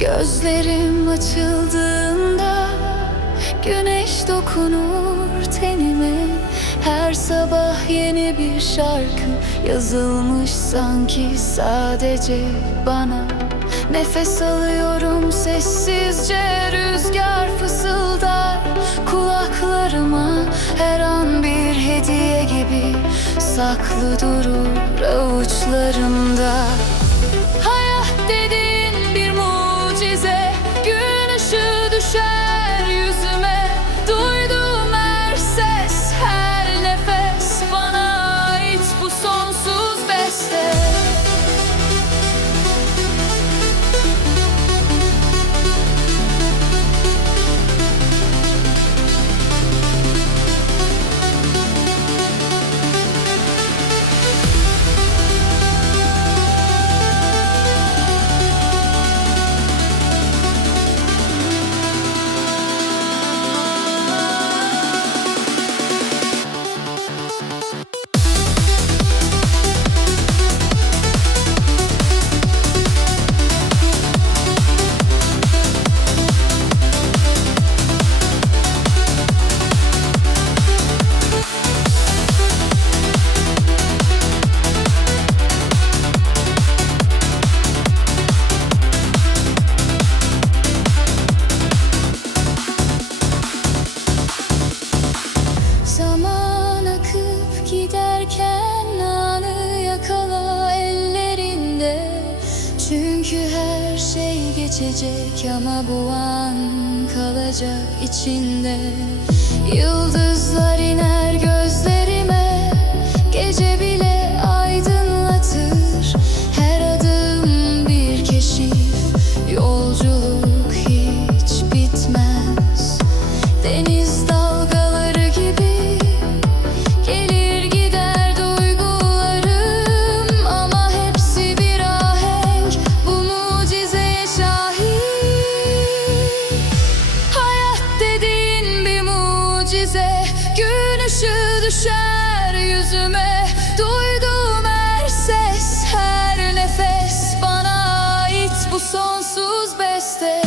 Gözlerim açıldığında güneş dokunur tenime. Her sabah yeni bir şarkı yazılmış sanki sadece bana. Nefes alıyorum sessizce, rüzgar fısıldar kulaklarıma. Her an bir hediye gibi saklı durur avuçlarımda. Hayat dediğin bir mucize, gün ışığı düşer yüzüme. Duyduğum her ses, her nefes bana ait bu sonsuz beste. Zaman akıp giderken anı yakala ellerinde. Çünkü her şey geçecek ama bu an kalacak içinde. Yıldızlar iner gözlerime, gece bile aydınlatır. Her adım bir keşif, yolculuk hiç bitmez. Deniz dalgaları gibi gelir gider duygularım, ama hepsi bir ahenk bu mucizeye şahit. Hayat dediğin bir mucize, gün ışığı düşer yüzüme. Duyduğum her ses, her nefes bana ait bu sonsuz beste.